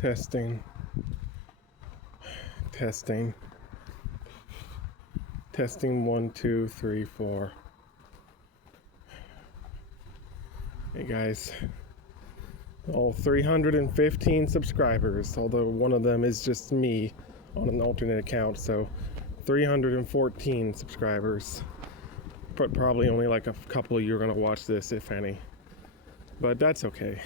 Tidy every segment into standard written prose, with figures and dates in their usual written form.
Testing. Testing. Testing 1, 2, 3, 4. Hey guys. All 315 subscribers, although one of them is just me on an alternate account, so 314 subscribers. But probably only like a couple of you are going to watch this, if any. But that's okay.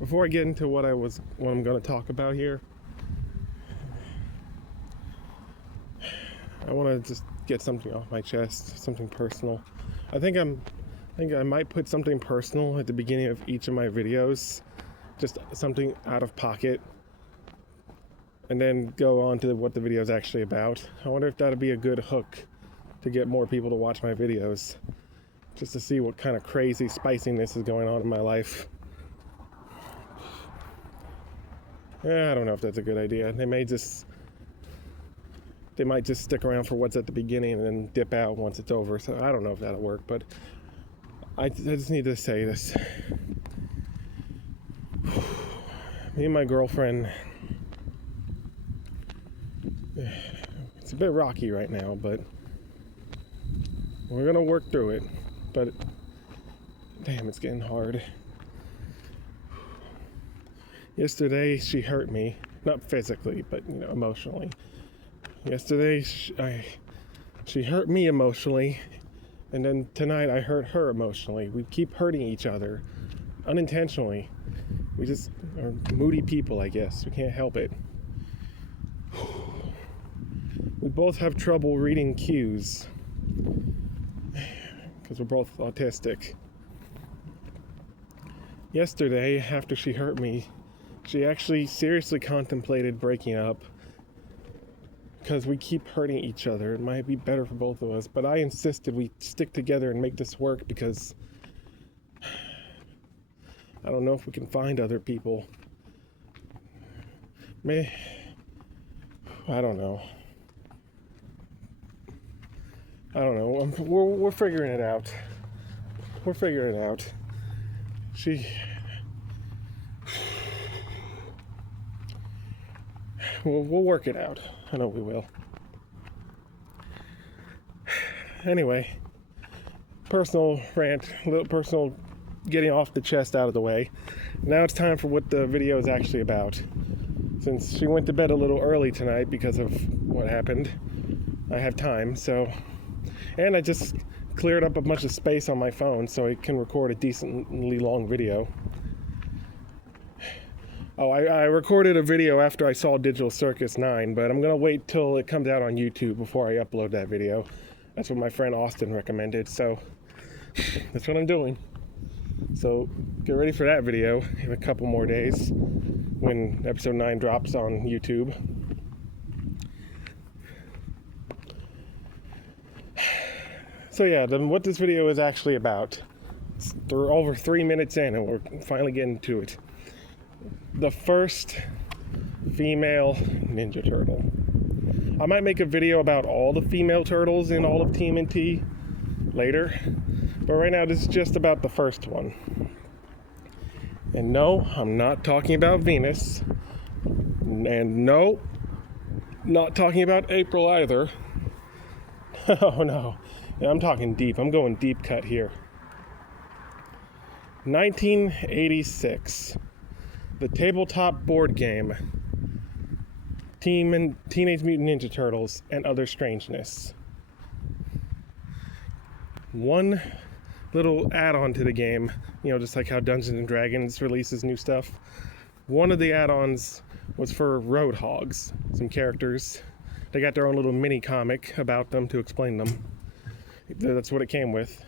Before I get into what I'm going to talk about here, I want to just get something off my chest, something personal. I think I might put something personal at the beginning of each of my videos, just something out of pocket, and then go on to what the video is actually about. I wonder if that'd be a good hook to get more people to watch my videos, just to see what kind of crazy spiciness is going on in my life. Yeah, I don't know if that's a good idea. They might just stick around for what's at the beginning and then dip out once it's over. So I don't know if that'll work, but I just need to say this. Me and my girlfriend, it's a bit rocky right now, but we're gonna work through it. But damn, it's getting hard. Yesterday she hurt me, not physically, but emotionally. Yesterday she hurt me emotionally, and then tonight I hurt her emotionally. We keep hurting each other unintentionally. We just are moody people, I guess. We can't help it. We both have trouble reading cues because we're both autistic. Yesterday, after she hurt me, she actually seriously contemplated breaking up because we keep hurting each other. It might be better for both of us, but I insisted we stick together and make this work because I don't know if we can find other people. I don't know. We're figuring it out. We'll work it out. I know we will. Anyway, personal rant, a little personal getting off the chest out of the way. Now it's time for what the video is actually about. Since she went to bed a little early tonight because of what happened, I have time, and I just cleared up a bunch of space on my phone so I can record a decently long video. Oh, I recorded a video after I saw Digital Circus 9, but I'm going to wait till it comes out on YouTube before I upload that video. That's what my friend Austin recommended, so that's what I'm doing. So get ready for that video in a couple more days when episode 9 drops on YouTube. So yeah, then what this video is actually about. We're over 3 minutes in and we're finally getting to it. The first female Ninja Turtle. I might make a video about all the female turtles in all of TMNT later, but right now this is just about the first one. And no, I'm not talking about Venus, and no, not talking about April either. Oh no, I'm talking deep. I'm going deep cut here. 1986. The tabletop board game, Teenage Mutant Ninja Turtles and Other Strangeness. One little add-on to the game, just like how Dungeons & Dragons releases new stuff. One of the add-ons was for Roadhogs, some characters. They got their own little mini comic about them to explain them. That's what it came with.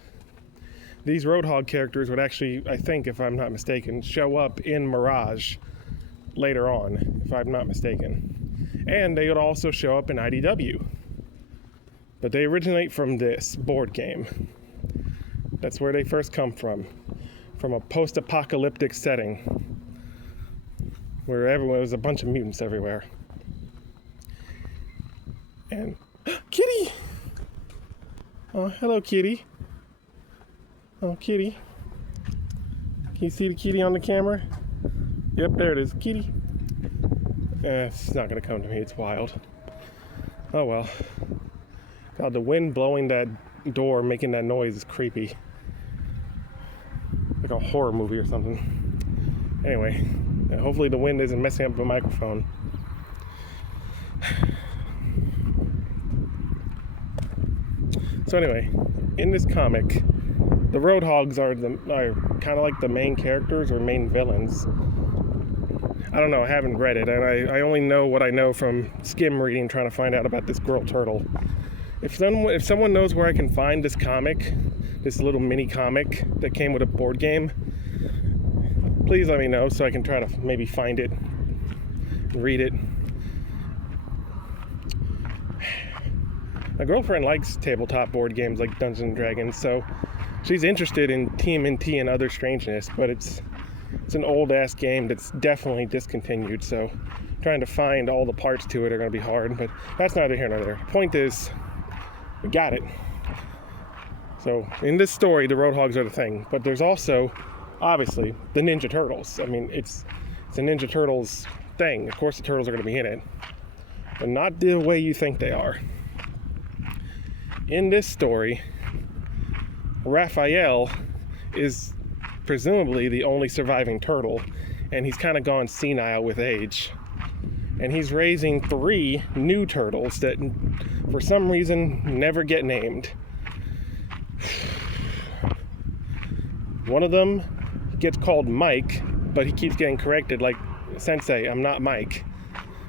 These Roadhog characters would actually, I think, if I'm not mistaken, show up in Mirage later on, if I'm not mistaken. And they would also show up in IDW. But they originate from this board game. That's where they first come from a post-apocalyptic setting where there's a bunch of mutants everywhere. And Kitty! Oh, hello, kitty. Oh, kitty. Can you see the kitty on the camera? Yep, there it is, kitty. It's not gonna come to me, it's wild. Oh well. God, the wind blowing that door, making that noise is creepy. Like a horror movie or something. Anyway, hopefully the wind isn't messing up the microphone. So anyway, in this comic, the Roadhogs are kind of like the main characters or main villains. I don't know, I haven't read it, and I only know what I know from skim reading, trying to find out about this girl turtle. If someone knows where I can find this comic, this little mini comic that came with a board game, please let me know so I can try to maybe find it, read it. My girlfriend likes tabletop board games like Dungeons & Dragons, so she's interested in TMNT and other strangeness, but it's an old-ass game that's definitely discontinued, so trying to find all the parts to it are going to be hard, but that's neither here nor there. Point is, we got it. So, in this story, the Roadhogs are the thing, but there's also, obviously, the Ninja Turtles. I mean, it's a Ninja Turtles thing. Of course the turtles are going to be in it, but not the way you think they are. In this story, Raphael is presumably the only surviving turtle, and he's kind of gone senile with age. And he's raising 3 new turtles that, for some reason, never get named. One of them gets called Mike, but he keeps getting corrected, like, Sensei, I'm not Mike.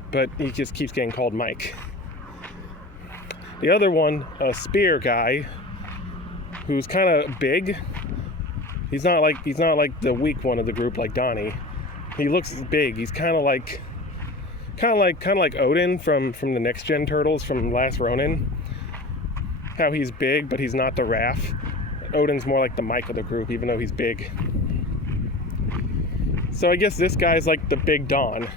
But he just keeps getting called Mike. The other one, a spear guy, who's kind of big. He's not like the weak one of the group like Donnie. He looks big. He's kind of like Odin from the Next Gen Turtles from Last Ronin. How he's big, but he's not the Raph. Odin's more like the Mike of the group, even though he's big. So I guess this guy's like the Big Don.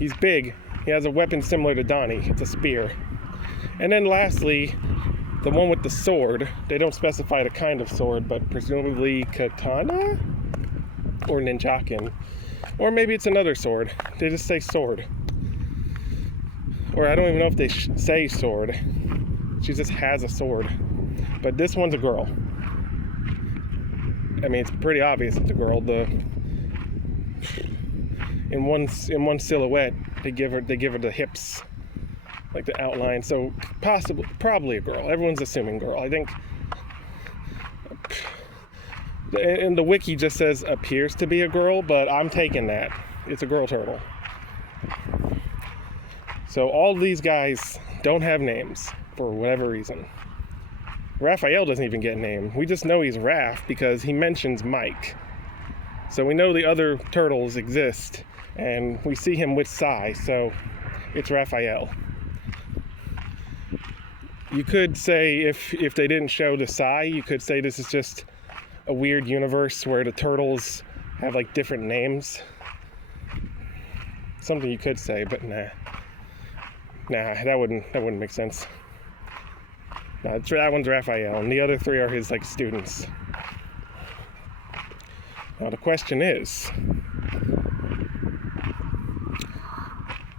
He's big. He has a weapon similar to Donnie. It's a spear. And then lastly, the one with the sword. They don't specify the kind of sword, but presumably katana? Or ninjakin. Or maybe it's another sword. They just say sword. Or I don't even know if they say sword. She just has a sword. But this one's a girl. I mean, it's pretty obvious it's a girl. In one silhouette, they give her the hips, like the outline. So probably a girl. Everyone's assuming girl. I think. And the wiki just says appears to be a girl, but I'm taking that. It's a girl turtle. So all these guys don't have names for whatever reason. Raphael doesn't even get a name. We just know he's Raph because he mentions Mike. So we know the other turtles exist, and we see him with Sai, so it's Raphael. You could say, if they didn't show the Sai, you could say this is just a weird universe where the turtles have like different names. Something you could say, but nah, that wouldn't make sense. Nah, that one's Raphael, and the other 3 are his like students. Now the question is,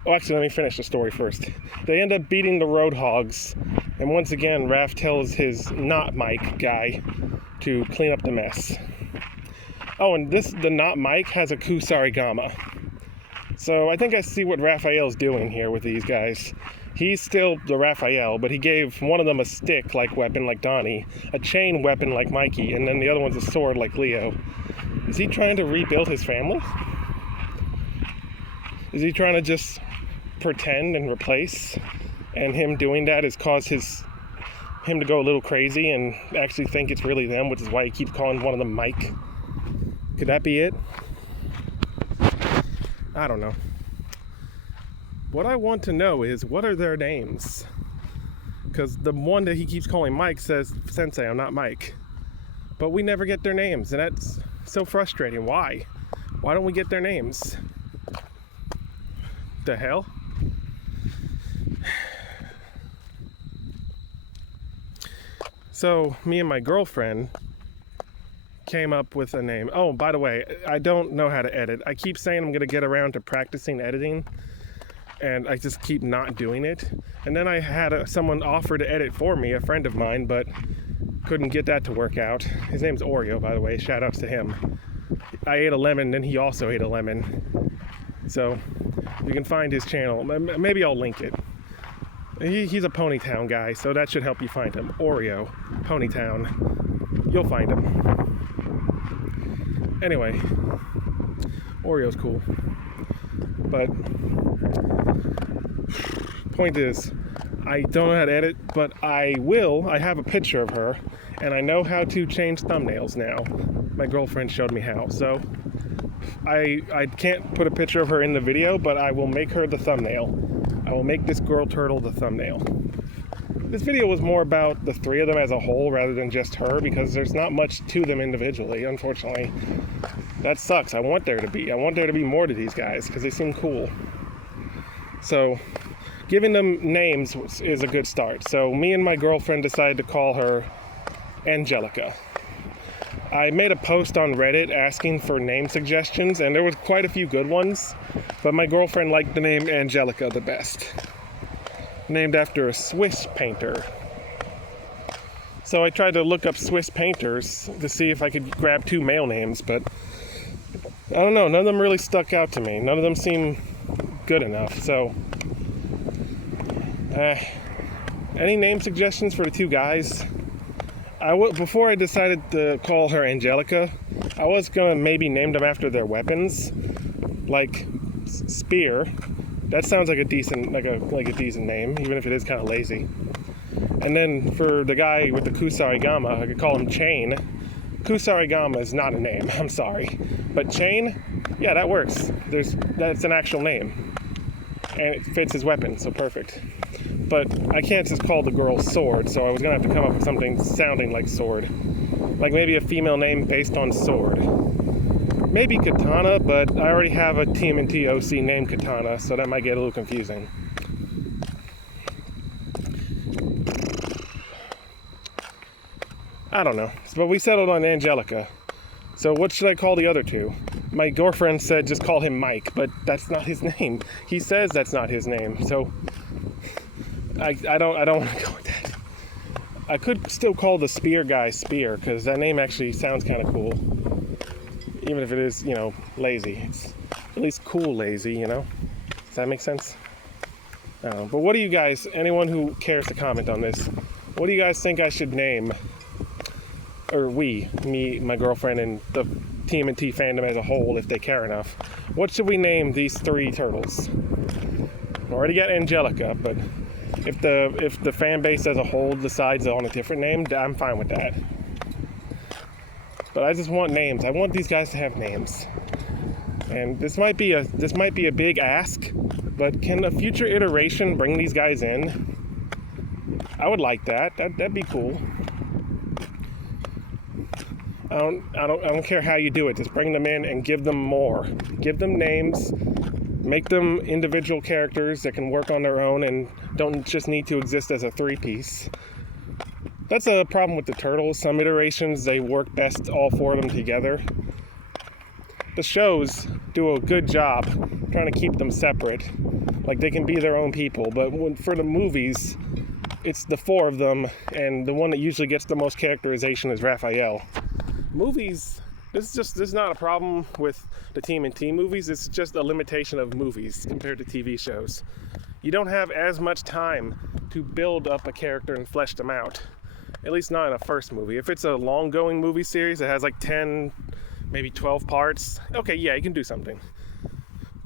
actually let me finish the story first. They end up beating the Roadhogs, and once again Raph tells his not Mike guy to clean up the mess. Oh, and the not Mike has a Kusarigama. So I think I see what Raphael's doing here with these guys. He's still the Raphael, but he gave one of them a stick-like weapon like Donnie, a chain weapon like Mikey, and then the other one's a sword like Leo. Is he trying to rebuild his family? Is he trying to just pretend and replace? And him doing that has caused him to go a little crazy and actually think it's really them, which is why he keeps calling one of them Mike. Could that be it? I don't know. What I want to know is, what are their names? Because the one that he keeps calling Mike says, Sensei, I'm not Mike. But we never get their names, and that's so frustrating. Why? Why don't we get their names? The hell? So me and my girlfriend came up with a name. Oh, by the way, I don't know how to edit. I keep saying I'm gonna get around to practicing editing, and I just keep not doing it. And then I had someone offer to edit for me, a friend of mine, but couldn't get that to work out. His name's Oreo, by the way. Shout outs to him. I ate a lemon, and he also ate a lemon. So you can find his channel. Maybe I'll link it. He's a Ponytown guy, so that should help you find him. Oreo, Ponytown. You'll find him. Anyway, Oreo's cool. But point is, I don't know how to edit, but I will. I have a picture of her, and I know how to change thumbnails now. My girlfriend showed me how, so I can't put a picture of her in the video, but I will make her the thumbnail. I will make this girl turtle the thumbnail. This video was more about the three of them as a whole rather than just her, because there's not much to them individually, unfortunately. That sucks. I want there to be more to these guys because they seem cool. So giving them names is a good start. So me and my girlfriend decided to call her Angelica. I made a post on Reddit asking for name suggestions, and there was quite a few good ones, but my girlfriend liked the name Angelica the best. Named after a Swiss painter. So I tried to look up Swiss painters to see if I could grab two male names, but I don't know, none of them really stuck out to me. None of them seem good enough, so any name suggestions for the two guys? Before I decided to call her Angelica, I was gonna maybe name them after their weapons, like Spear. That sounds like a decent, like a decent name, even if it is kind of lazy. And then for the guy with the Kusarigama, I could call him Chain. Kusarigama is not a name, I'm sorry, but Chain, yeah, that works. That's an actual name, and it fits his weapon, so perfect. But I can't just call the girl Sword, so I was gonna have to come up with something sounding like Sword. Like maybe a female name based on Sword. Maybe Katana, but I already have a TMNT OC named Katana, so that might get a little confusing. I don't know, but we settled on Angelica. So what should I call the other two? My girlfriend said just call him Mike, but that's not his name. He says that's not his name, so I don't want to go with that. I could still call the Spear guy Spear, because that name actually sounds kind of cool. Even if it is, lazy. It's at least cool lazy, Does that make sense? I don't know. But what do you guys, anyone who cares to comment on this, what do you guys think I should name, or me, my girlfriend, and the TMNT fandom as a whole, if they care enough, what should we name these three turtles? I already got Angelica, but if the fan base as a whole decides on a different name, I'm fine with that. But I just want names. I want these guys to have names. And this might be a big ask, but can a future iteration bring these guys in? I would like that. That'd be cool. I don't care how you do it. Just bring them in and give them more. Give them names. Make them individual characters that can work on their own and don't just need to exist as a three-piece. That's a problem with the Turtles. Some iterations, they work best all four of them together. The shows do a good job trying to keep them separate. Like, they can be their own people. But for the movies, it's the four of them, and the one that usually gets the most characterization is Raphael. Movies, this is not a problem with the TMNT movies. It's just a limitation of movies compared to TV shows. You don't have as much time to build up a character and flesh them out. At least not in a first movie. If it's a long-going movie series that has like 10, maybe 12 parts, okay, yeah, you can do something.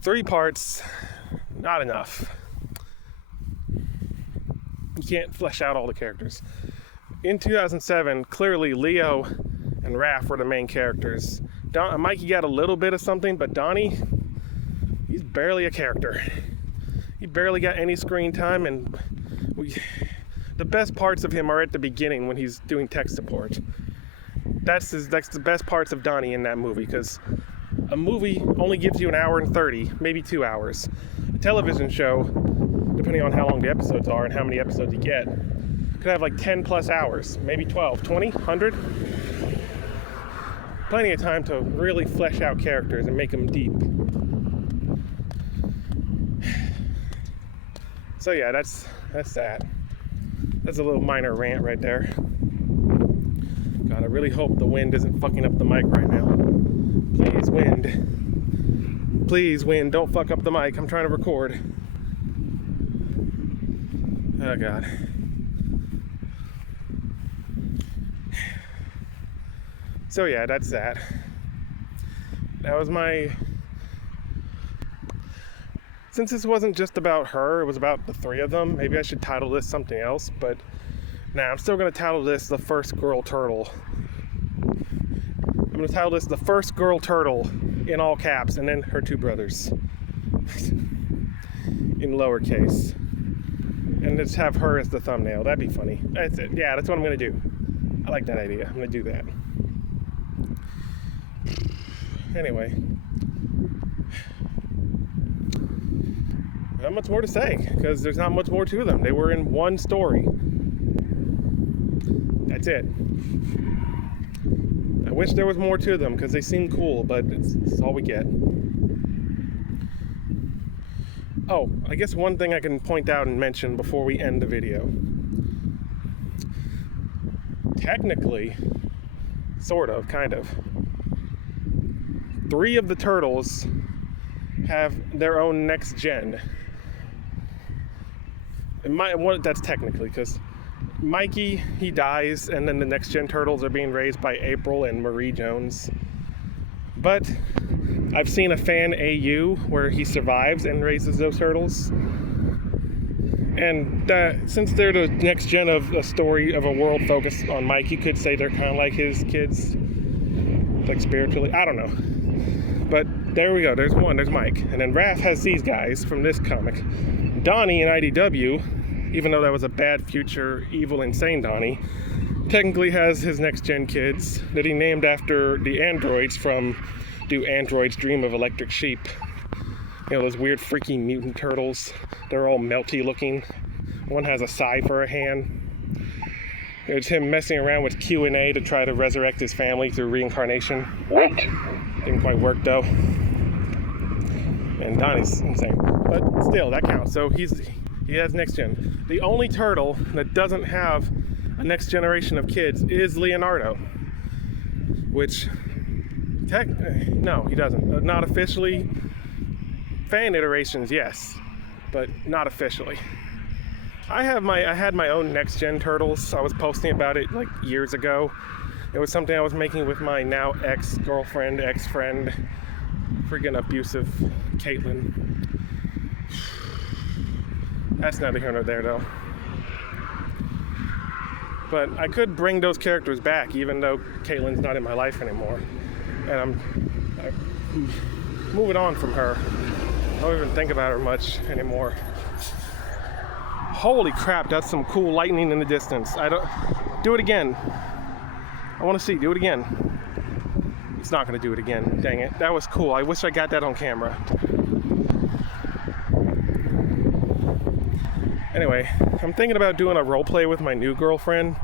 3 parts, not enough. You can't flesh out all the characters. In 2007, clearly Leo and Raph were the main characters. Mikey got a little bit of something, but Donnie, he's barely a character. He barely got any screen time, and the best parts of him are at the beginning when he's doing tech support. That's the best parts of Donnie in that movie, because a movie only gives you an hour and 30, maybe 2 hours. A television show, depending on how long the episodes are and how many episodes you get, Could have like 10 plus hours, maybe 12, 20, 100. Plenty of time to really flesh out characters and make them deep. So yeah, that's that. That's a little minor rant right there. God, I really hope the wind isn't fucking up the mic right now. Please, wind. Please, wind, don't fuck up the mic. I'm trying to record. Oh, God. So, yeah, that's that. That was my... Since this wasn't just about her, it was about the three of them, maybe I should title this something else, but nah, I'm still going to title this The First Girl Turtle. I'm going to title this The First Girl Turtle in all caps, and then her two brothers in lowercase. And just have her as the thumbnail. That'd be funny. That's it. Yeah, that's what I'm going to do. I like that idea. I'm going to do that. Anyway. Not much more to say, because there's not much more to them. They were in one story. That's it. I wish there was more to them, because they seem cool, but it's all we get. Oh, I guess one thing I can point out and mention before we end the video. Technically, sort of, kind of, 3 of the turtles have their own next gen. That's technically, because Mikey, he dies, and then the next gen turtles are being raised by April and Marie Jones. But I've seen a fan AU where he survives and raises those turtles. And since they're the next gen of a story of a world focused on Mike, you could say they're kind of like his kids, like spiritually. I don't know. But there we go. There's one. There's Mike. And then Raph has these guys from this comic. Donnie in IDW, even though that was a bad future, evil, insane Donnie, technically has his next-gen kids that he named after the androids from Do Androids Dream of Electric Sheep? You know, those weird freaky mutant turtles. They're all melty looking. One has a sai for a hand. It's him messing around with Q&A to try to resurrect his family through reincarnation. What? Didn't quite work though. And Donnie's insane. But still, that counts. So he has next gen. The only turtle that doesn't have a next generation of kids is Leonardo. Which, no, he doesn't. Not officially. Fan iterations, yes. But not officially. I had my own next gen turtles. I was posting about it like years ago. It was something I was making with my now ex-girlfriend, ex-friend, friggin' abusive Caitlin. That's neither here nor there though. But I could bring those characters back even though Caitlin's not in my life anymore. And I'm moving on from her. I don't even think about her much anymore. Holy crap, that's some cool lightning in the distance. Do it again. I want to see, do it again. It's not going to do it again, dang it. That was cool, I wish I got that on camera. Anyway, I'm thinking about doing a role play with my new girlfriend.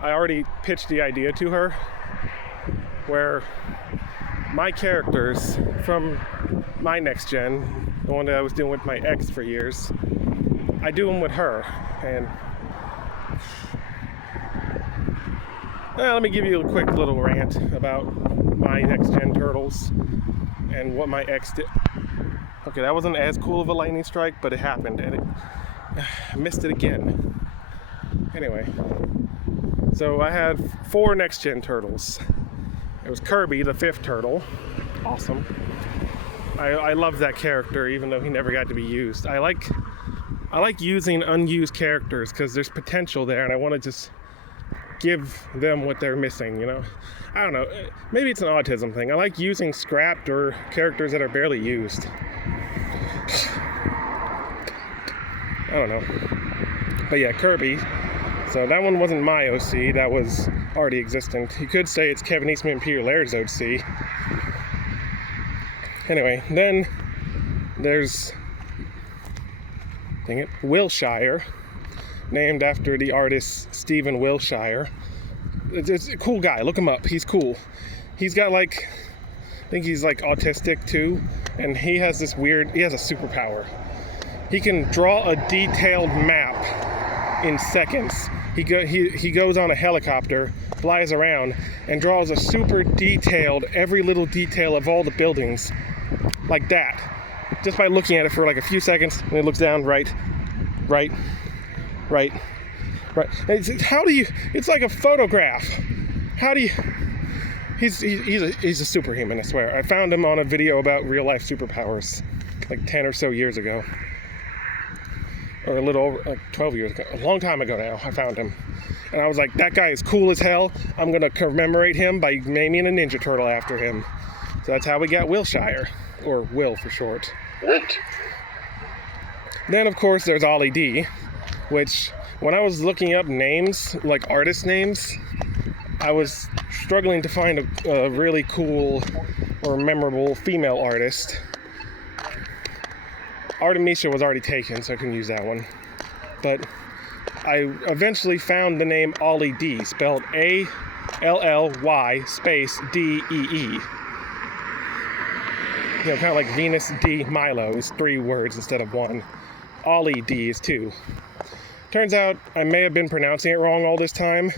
I already pitched the idea to her, where my characters from my next gen, the one that I was doing with my ex for years, I do them with her. And let me give you a quick little rant about my next gen turtles and what my ex did. Okay, that wasn't as cool of a lightning strike, but it happened and I missed it again. Anyway, so I had 4 next gen turtles. It was Kirby, the 5th turtle. Awesome. I love that character even though he never got to be used. I like using unused characters because there's potential there and I want to just give them what they're missing, you know? I don't know, maybe it's an autism thing. I like using scrapped or characters that are barely used. I don't know. But yeah, Kirby. So that one wasn't my OC, that was already existent. You could say it's Kevin Eastman and Peter Laird's OC. Anyway, then there's, dang it, Wilshire. named after the artist Stephen Wilshire. It's a cool guy. Look him up. He's cool. He's got like, I think he's like autistic too, and he has a superpower. He can draw a detailed map in seconds. He goes on a helicopter, flies around, and draws a super detailed, every little detail of all the buildings, like that. Just by looking at it for like a few seconds, and it looks down, right. It's like a photograph. He's a superhuman, I swear. I found him on a video about real life superpowers, like 10 or so years ago. Or a little over, like 12 years ago, a long time ago now, I found him. And I was like, that guy is cool as hell. I'm gonna commemorate him by naming a Ninja Turtle after him. So that's how we got Wilshire, or Will for short. What? Then of course there's Ollie D, which when I was looking up names, like artist names, I was struggling to find a really cool or memorable female artist. Artemisia was already taken, so I couldn't use that one. But I eventually found the name Ollie D, spelled A-L-L-Y space D-E-E. You know, kind of like Venus D Milo is 3 words instead of 1. Ollie D is 2. Turns out I may have been pronouncing it wrong all this time.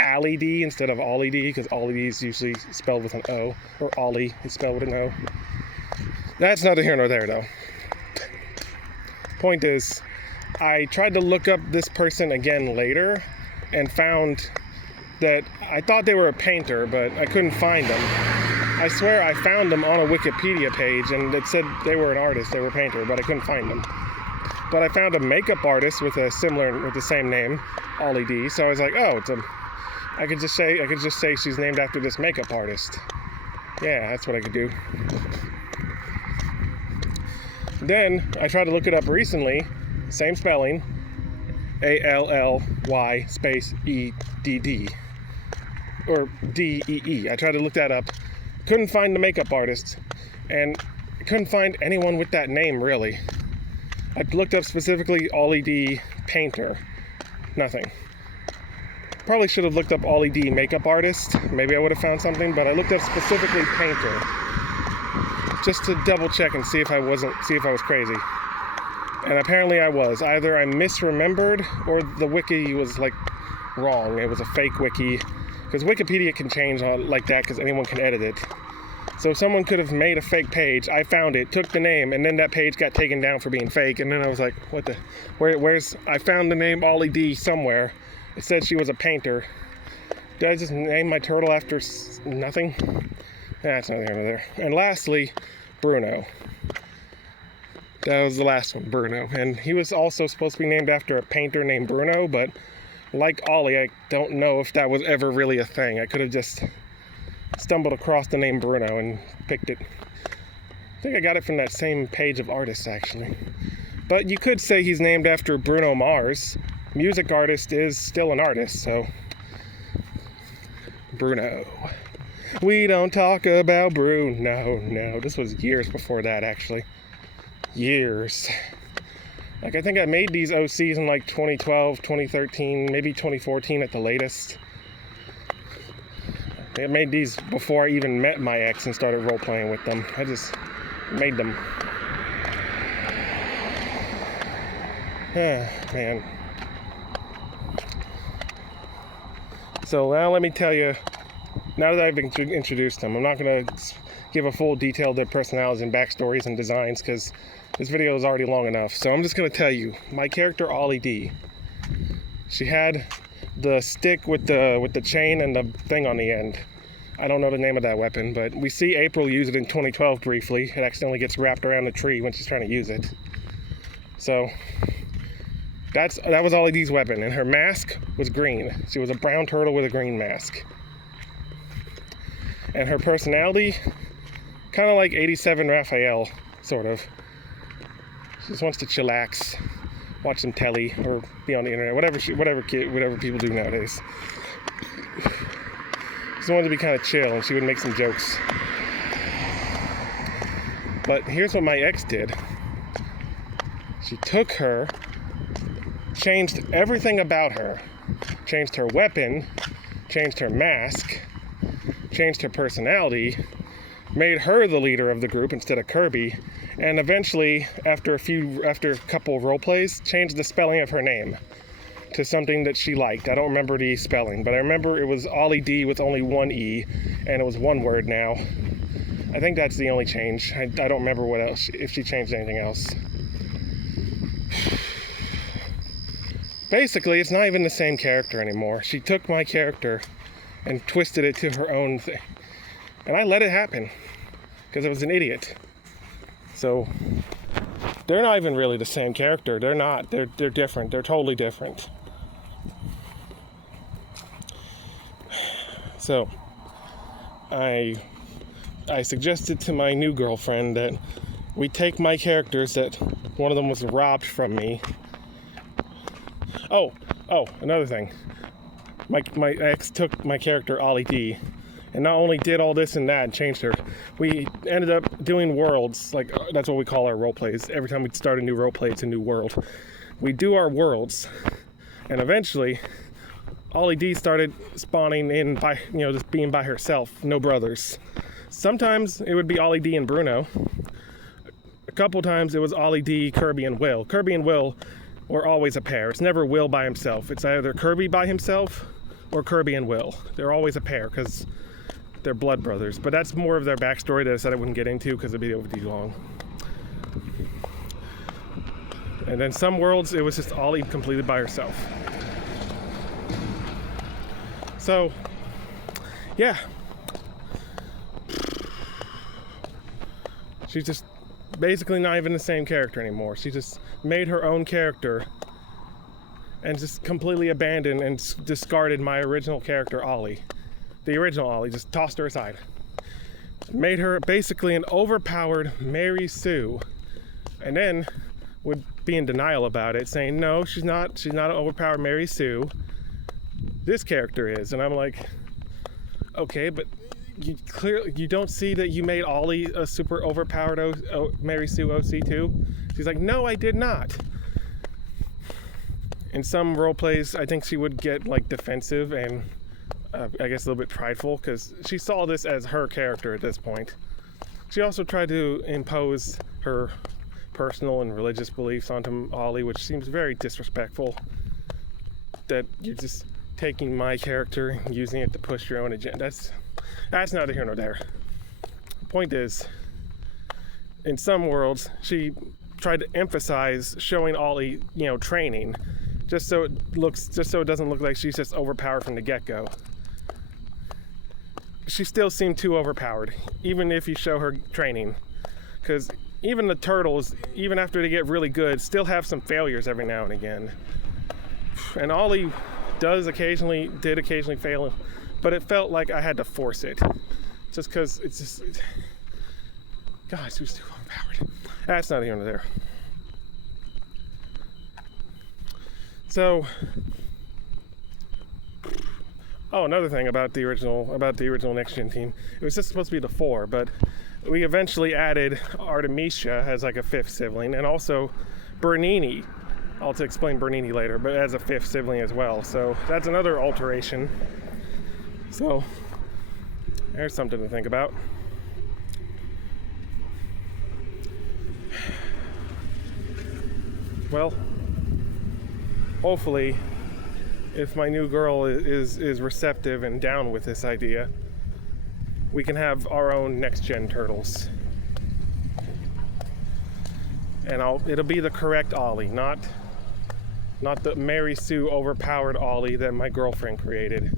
Allie D instead of Ollie D, because Ollie D is usually spelled with an O, or Ollie is spelled with an O. That's neither here nor there, though. Point is, I tried to look up this person again later and found that I thought they were a painter, but I couldn't find them. I swear I found them on a Wikipedia page and it said they were an artist, they were a painter, but I couldn't find them. But I found a makeup artist with the same name, Ollie D. So I was like, oh, I could just say she's named after this makeup artist. Yeah, that's what I could do. Then I tried to look it up recently, same spelling, A-L-L-Y space E-D-D, or D-E-E. I tried to look that up, couldn't find the makeup artist, and couldn't find anyone with that name, really. I looked up specifically Ollie D painter, nothing. Probably should have looked up Ollie D makeup artist, maybe I would have found something, but I looked up specifically painter, just to double check and see if I was crazy. And apparently I was. Either I misremembered or the wiki was like wrong. It was a fake wiki, because Wikipedia can change like that because anyone can edit it. So someone could have made a fake page. I found it, took the name, and then that page got taken down for being fake. And then I was like, I found the name Ollie D somewhere. It said she was a painter. Did I just name my turtle after nothing? That's neither here nor there. And lastly, Bruno. That was the last one, Bruno. And he was also supposed to be named after a painter named Bruno, but like Ollie, I don't know if that was ever really a thing. I could have just stumbled across the name Bruno and picked it. I think I got it from that same page of artists, actually. But you could say he's named after Bruno Mars. Music artist is still an artist, so Bruno. We don't talk about Bruno. No, this was years before that, actually. Years. Like, I think I made these OCs in like 2012, 2013, maybe 2014 at the latest. I made these before I even met my ex and started role-playing with them. I just made them. Man. So now let me tell you, now that I've introduced them, I'm not going to give a full detail of their personalities and backstories and designs because this video is already long enough. So I'm just going to tell you, my character Ollie D, she had the stick with the chain and the thing on the end. I don't know the name of that weapon, but we see April use it in 2012 briefly. It accidentally gets wrapped around the tree when she's trying to use it. So that was Ollie D's weapon, and her mask was green. She was a brown turtle with a green mask. And her personality, kind of like 87 Raphael, sort of. She just wants to chillax, watch some telly, or be on the internet, whatever people do nowadays. She wanted to be kind of chill, and she would make some jokes. But here's what my ex did. She took her changed everything about her. Changed her weapon, changed her mask, changed her personality, made her the leader of the group instead of Kirby, and eventually, after a couple of role plays, changed the spelling of her name to something that she liked. I don't remember the spelling, but I remember it was Ollie D with only one E, and it was one word now. I think that's the only change. I don't remember what else, if she changed anything else. Basically, it's not even the same character anymore. She took my character and twisted it to her own thing. And I let it happen, because I was an idiot. So, they're not even really the same character. They're not. They're different. They're totally different. So, I suggested to my new girlfriend that we take my characters that one of them was robbed from me. Oh, another thing. My ex took my character Ollie D, and not only did all this and that and changed her, we ended up doing worlds. Like, that's what we call our role plays. Every time we start a new role play, it's a new world. We do our worlds, and eventually Ollie D started spawning in by, just being by herself, no brothers. Sometimes it would be Ollie D and Bruno. A couple times it was Ollie D, Kirby, and Will. Kirby and Will were always a pair. It's never Will by himself. It's either Kirby by himself or Kirby and Will. They're always a pair because they're blood brothers. But that's more of their backstory that I said I wouldn't get into because it'd be over too long. And then some worlds, it was just Ollie completed by herself. So, yeah. She's just basically not even the same character anymore. She just made her own character and just completely abandoned and discarded my original character, Ollie. The original Ollie, just tossed her aside. Made her basically an overpowered Mary Sue, and then would be in denial about it, saying, no, she's not an overpowered Mary Sue. This character is. And I'm like, okay, but you don't see that you made Ollie a super overpowered Mary Sue OC too? She's like, no, I did not. In some role plays, I think she would get like defensive and I guess a little bit prideful because she saw this as her character at this point. She also tried to impose her personal and religious beliefs onto Ollie, which seems very disrespectful. That you're just taking my character and using it to push your own agenda. That's neither here nor there. Point is, in some worlds, she tried to emphasize showing Ollie, training, just so it doesn't look like she's just overpowered from the get-go. She still seemed too overpowered, even if you show her training, because even the turtles, even after they get really good, still have some failures every now and again. And Ollie did occasionally fail, but it felt like I had to force it, just because gosh, she was too overpowered. That's not here nor there. So, another thing about the original Next Gen team, it was just supposed to be the 4, but we eventually added Artemisia as like a 5th sibling, and also Bernini. I'll explain Bernini later, but as a 5th sibling as well. So that's another alteration. So there's something to think about. Well, hopefully, if my new girl is receptive and down with this idea, we can have our own Next Gen Turtles. And it'll be the correct Ollie, not the Mary Sue overpowered Ollie that my girlfriend created.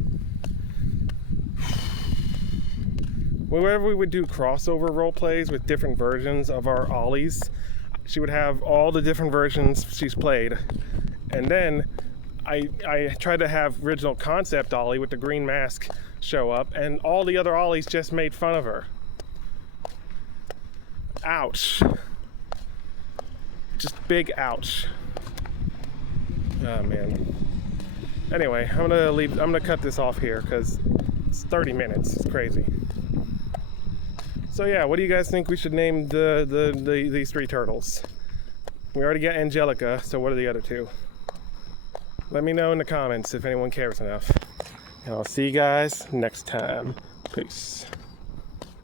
Whenever we would do crossover role plays with different versions of our Ollies, she would have all the different versions she's played. And then I tried to have original concept Ollie with the green mask show up, and all the other Ollies just made fun of her. Ouch. Just big ouch. Oh man. Anyway, I'm gonna cut this off here because it's 30 minutes. It's crazy. So yeah, what do you guys think we should name these 3 turtles? We already got Angelica, so what are the other 2? let me know in the comments if anyone cares enough. And I'll see you guys next time. Peace.